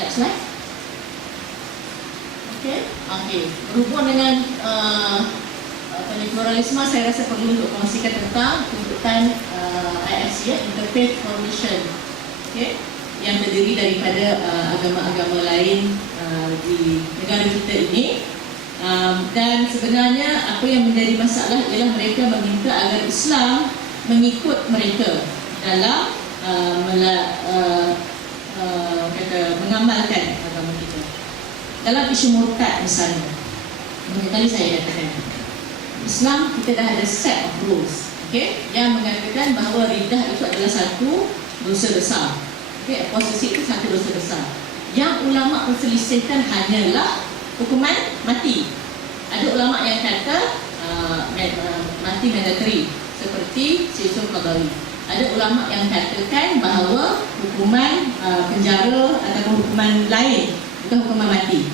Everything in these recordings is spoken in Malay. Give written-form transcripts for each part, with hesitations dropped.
Next slide. Okey. Berhubung dengan pluralisme, saya rasa perlu untuk kongsikan tentang tuntutan IFC, Interfaith Coalition, yang terdiri daripada agama-agama lain di negara kita ini. Dan sebenarnya apa yang menjadi masalah ialah mereka meminta agar Islam mengikut mereka dalam mengamalkan agama kita. Dalam isu murtad misalnya, tadi saya katakan Islam kita dah ada set of rules, yang mengatakan bahawa riddah itu adalah satu dosa besar. Apostasy itu satu dosa besar. Yang ulama perselisihkan hanyalah hukuman mati. Ada ulama yang kata mati mandatory seperti Syekh Qadawi. Ada ulama yang katakan bahawa hukuman penjara ataupun hukuman lain, bukan hukuman mati,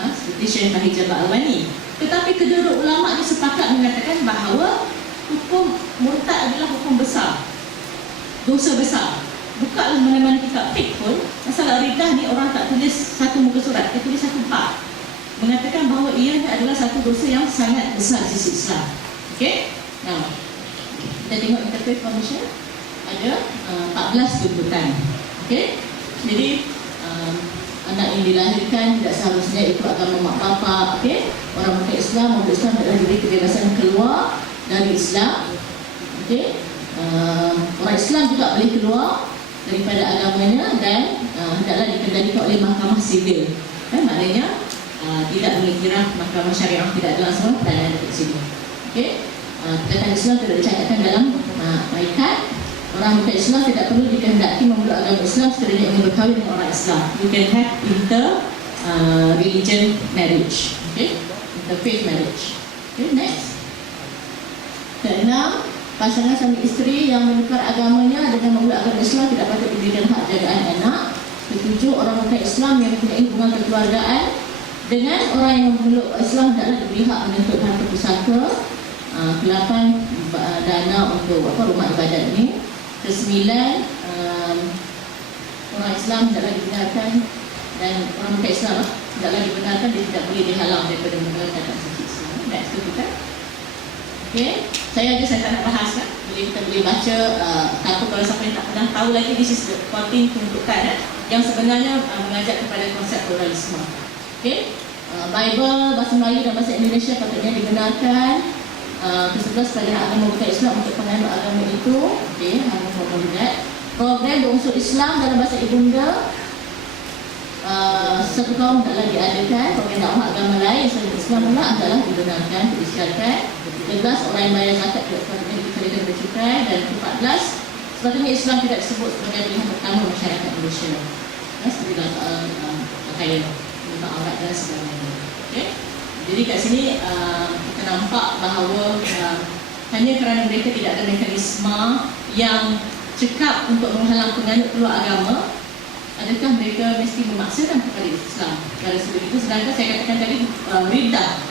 seperti Syekh Fahid Jabal Al-Wani. Tetapi kedua ulama ini sepakat mengatakan bahawa hukum murtad adalah hukum besar, dosa besar. Bukalah mana-mana kitab fiqh pun, masalah riddah ni orang tak tulis satu muka surat, dia tulis satu bab, mengatakan bahawa ia adalah satu dosa yang sangat besar di sisi Islam. Nah, kita tengok Interfaith Coalition ada 14 tuntutan. Jadi anak yang dilahirkan tidak seharusnya ikut agama mak bapak. Orang bukan Islam, orang Islam adalah diberi kebebasan keluar dari Islam. Orang Islam juga boleh keluar daripada agamanya dan hendaklah dikendalikan oleh mahkamah sivil. Maknanya tidak mengiktiraf mahkamah syariah, tidak ada langsung peranan dekat sini. Perkataan Islam tidak dicatatkan dalam mereka. Orang bukan Islam tidak perlu dikehendaki memeluk agama Islam sekiranya ingin berkahwin dengan orang Islam. You can have inter-religion marriage, interfaith marriage. Next. Keenam, pasangan suami isteri yang menukar agamanya dengan memeluk agama Islam tidak patut diberikan hak jagaan anak. Ketujuh, orang bukan Islam yang mempunyai hubungan kekeluargaan dengan orang yang memeluk Islam hendaklah diberi hak menuntut harta pusaka. Kelapan, dana untuk rumah ibadat ni. Kesembilan, orang Islam hendaklah dibenarkan dan orang bukan Islam hendaklah dibenarkan, dia tidak boleh dihalang daripada menggunakan hak suci Islam. Next tu kita. Saya tak nak bahas kan. Kita boleh baca tapi kalau siapa yang tak pernah tahu lagi, this is the 14 tuntutan yang sebenarnya mengajak kepada konsep pluralisme. Bible, bahasa Melayu dan bahasa Indonesia patutnya dibenarkan. Ke-11 pelajaran agama bukan Islam untuk penganut agama itu. Harus memperlihat program berunsur Islam dalam bahasa ibunda. Satu kaum hendaklah diadakan. Program dakwah agama lain selain Islam pula adalah dibenarkan, disiarkan. 13, orang yang bayar zakat tidak sepatutnya dikalikan bercukai. Dan 14, sepatutnya Islam tidak disebut sebagai pilihan pertama masyarakat Malaysia. Seperti dalam soal pakaian, tentang aurat dan sebagainya. Jadi kat sini kita nampak bahawa hanya kerana mereka tidak ada mekanisme yang cekap untuk menghalang penganut keluar agama, adakah mereka mesti memaksakan kepada Islam? Kalau seperti itu, sedangkan saya katakan tadi riddah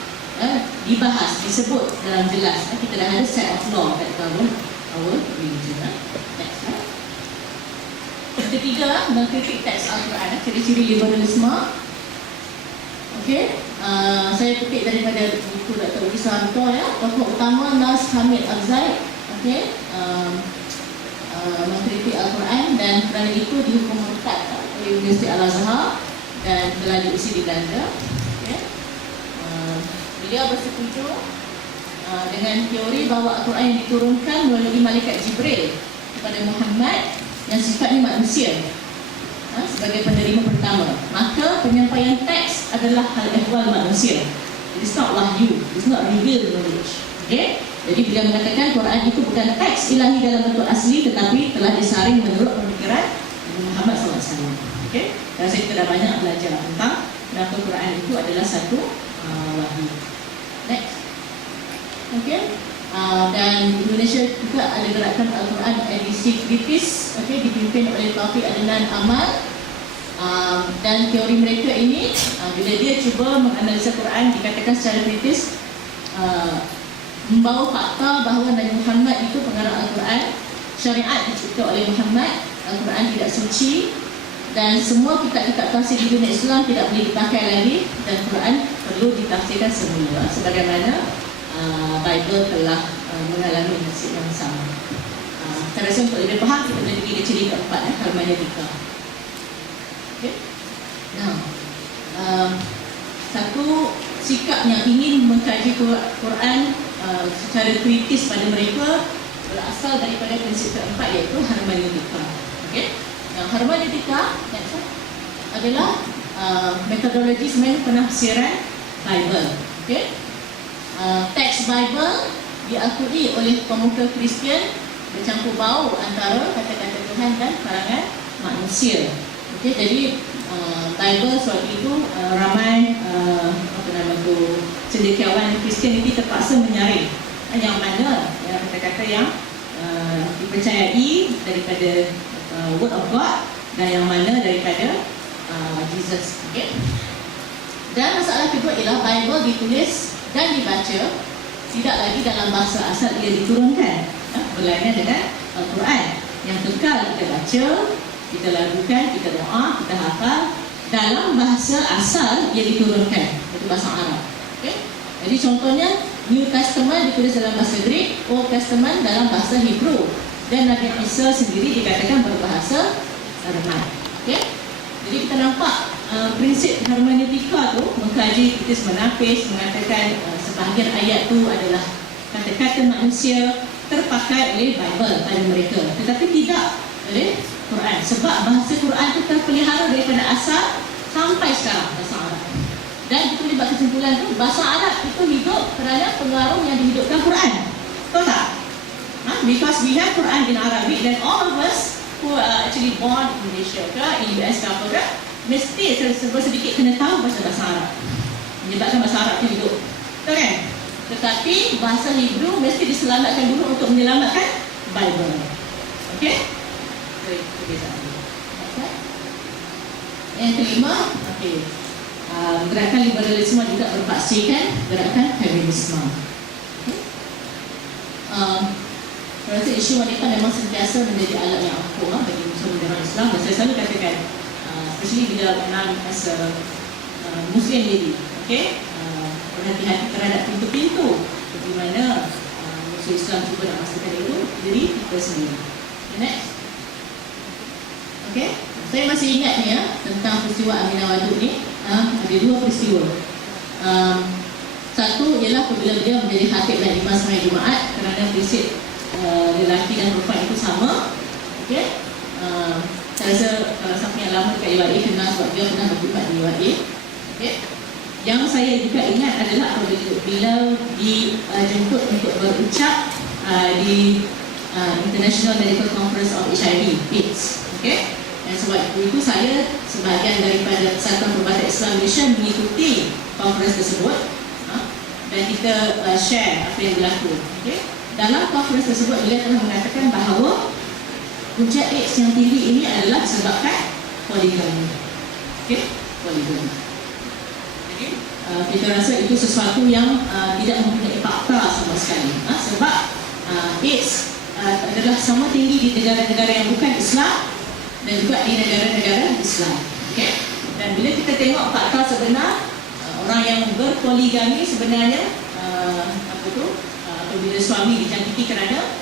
dibahas, disebut dalam jelas. Kita dah ada set of law kat dalam our religion. Next slide. Ketiga, mengkritik teks Al-Quran, ciri-ciri liberalisme. Saya petik daripada buku Dr. Uji Suharto, tokoh utama Nas Hamid Al-Zaid, mengkritik Al-Quran dan kerana itu dihukum murtad oleh Universiti Al-Azhar dan telah diusir di Belanda. Beliau bersetuju dengan teori bahawa Al-Quran yang diturunkan melalui malaikat Jibril kepada Muhammad yang sifatnya manusia sebagai penerima pertama, maka penyampaian teks adalah hal ehwal manusia. It's not wahyu, it's not revealed knowledge. Jadi beliau mengatakan Quran itu bukan teks ilahi dalam bentuk asli, tetapi telah disaring menurut pemikiran Muhammad SAW. Dan saya kita dah banyak belajar tentang kenapa Quran itu adalah satu wahyu. Next. Dan Indonesia juga ada gerakan Al-Quran edisi kritis, dipimpin oleh Taufik Adnan Amal. Dan teori mereka ini, bila dia cuba menganalisa Quran, dikatakan secara kritis membawa fakta bahawa Nabi Muhammad itu pengarang Al-Quran, syariat dicipta oleh Muhammad, Al-Quran tidak suci dan semua kitab-kitab tafsir di dunia Islam tidak boleh dipakai lagi, dan Quran perlu ditafsirkan semula sebagaimana Bible telah mengalami nasib yang sama. Saya rasa untuk lebih faham kita boleh pergi ke ciri keempat, hermeneutika. Okay. Now, satu sikap yang ingin mengkaji Quran secara kritis pada mereka berasal daripada prinsip keempat, iaitu hermeneutika. Okay. Yang hermeneutika adalah metodologi sebenarnya penafsiran Bible. Okay. Teks Bible diakui oleh pemuka Kristian bercampur bau antara kata-kata Tuhan dan karangan manusia. Okay. Jadi Bible suatu itu ramai cendekiawan Kristianiti terpaksa menyaring yang mana kata-kata yang dipercayai daripada Word of God dan yang mana daripada Jesus. Okay. Dan masalah kedua ialah Bible ditulis dan dibaca tidak lagi dalam bahasa asal ia diturunkan, berlainan dengan Al-Quran yang kekal kita baca, kita lagukan, kita doa, kita hafal dalam bahasa asal ia diturunkan, iaitu bahasa Arab. Okay. Jadi contohnya New Testament ditulis dalam bahasa Greek, Old Testament dalam bahasa Hebrew, dan Nabi Isa sendiri dikatakan berbahasa Aramaik. Okay. Jadi kita nampak prinsip hermeneutika tu mengkaji kritis menapis, mengatakan sebahagian ayat tu adalah kata-kata manusia terpakai oleh Bible pada mereka, tetapi tidak oleh Quran, sebab bahasa Quran itu terpelihara daripada asal sampai sekarang, bahasa Arab. Dan kita boleh buat kesimpulan tu, bahasa Arab itu hidup kerana pengaruh yang dihidupkan Quran. Tahu tak? Because we have Quran in Arabic, then all of us who are actually born in Malaysia ke, in US ke apa ke, mesti sedikit kena tahu bahasa Arab, menyebabkan bahasa Arab itu hidup. Betul kan? Tetapi bahasa Hebrew mesti diselamatkan dulu untuk menyelamatkan Bible. Okey? Yang kelima, okey. Gerakan liberalisme juga berpaksikan gerakan feminisme. Saya rasa isu wanita memang sentiasa menjadi alat yang ampuh bagi musuh-musuh Islam. Dan saya selalu katakan, especially bila kenal as a Muslim lady, okay? Berhati-hati terhadap pintu-pintu di mana musuh Islam cuba nak masukkan itu diri kita sendiri. Okay, next. Okay, saya masih ingat ni tentang peristiwa Aminah Wadud ni. Ada dua peristiwa. Satu ialah apabila dia menjadi khatib dan imam sembahyang Jumaat, kerana prinsip lelaki dan perempuan itu sama. Okey. Saya rasa kalau siapa yang lama dekat UAE kenal, sebab dia pernah berkhidmat di UAE. Okey. Yang saya juga ingat adalah apabila dijemput untuk berucap di International Medical Conference of HIV/AIDS. Okey. Dan sebab itu saya sebahagian daripada Persatuan Perubatan Islam Malaysia mengikuti konferensi tersebut, dan kita share apa yang berlaku. Okay. Dalam konferensi tersebut beliau telah mengatakan bahawa punca AIDS yang tinggi ini adalah disebabkan poligami. Okay. Poligami. Okay. Kita rasa itu sesuatu yang tidak mempunyai fakta sama sekali, sebab AIDS adalah sama tinggi di negara-negara yang bukan Islam dan juga di negara-negara Islam. Okay. Dan bila kita tengok fakta sebenar, orang yang berpoligami sebenarnya apabila suami dijangkiti kerana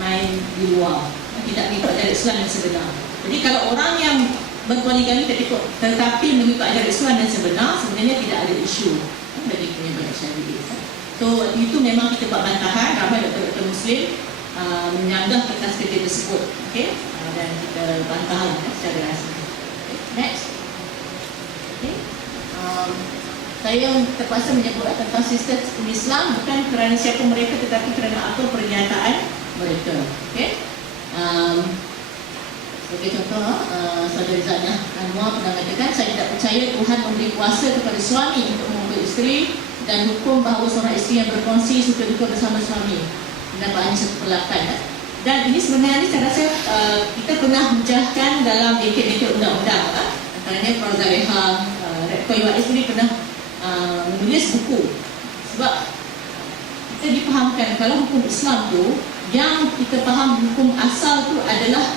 main di luar, tidak mengikut ajaran Islam yang sebenar. Jadi kalau orang yang berpoligami tetapi mengikut ajaran Islam yang sebenar, sebenarnya tidak ada isu bagi penyebab HIV. So itu memang kita buat bantahan. Ramai doktor-doktor Muslim menyanggah kertas kerja tersebut. Okay. Dan kita bantah secara rasmi. Okay. Next. Okay. Saya terpaksa menyebut tentang sistem Islam bukan kerana siapa mereka, tetapi kerana apa pernyataan mereka. Okay. Sebagai contoh, Saudara Zania Anwar pernah katakan, saya tidak percaya Tuhan memberi kuasa kepada suami untuk memukul isteri, dan hukum bahawa seorang isteri yang berkongsi suka duka bersama suami mendapatkan 1/8. Dan ini sebenarnya saya rasa kita pernah menjahkan dalam bengkel-bengkel undang-undang. Antaranya Prof. Zaleha, Rektor UAE sendiri pernah menulis buku. Sebab kita dipahamkan kalau hukum Islam tu, yang kita faham hukum asal tu adalah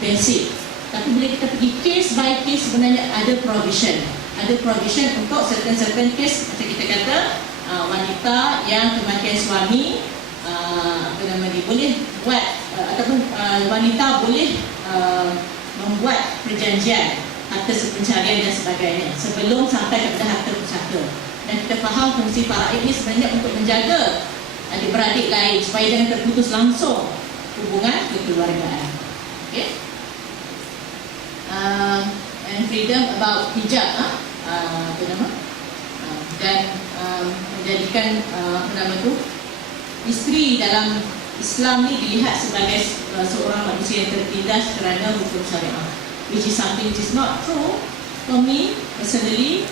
basic. Tapi bila kita pergi case by case, sebenarnya ada provision. Ada provision untuk certain case, macam kita kata wanita yang kematian suami, boleh buat ataupun wanita boleh membuat perjanjian harta sepencarian dan sebagainya sebelum sampai kepada harta pusaka. Dan kita faham fungsi faraid ini sebenarnya untuk menjaga adik-beradik lain supaya jangan terputus langsung hubungan kekeluargaan. Okay? And freedom about hijab, dan menjadikan isteri dalam Islam ni dilihat sebagai seorang manusia yang tertindas kerana hukum syariah, which is something which is not true for me personally,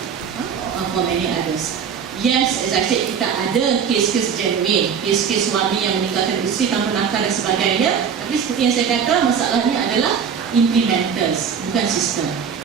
or for many others. Yes, as I said, kita ada kes-kes genuine, kes-kes suami yang meninggalkan isteri tanpa nafkah dan sebagainya. Tapi seperti yang saya kata, masalahnya adalah implementers, bukan sistem.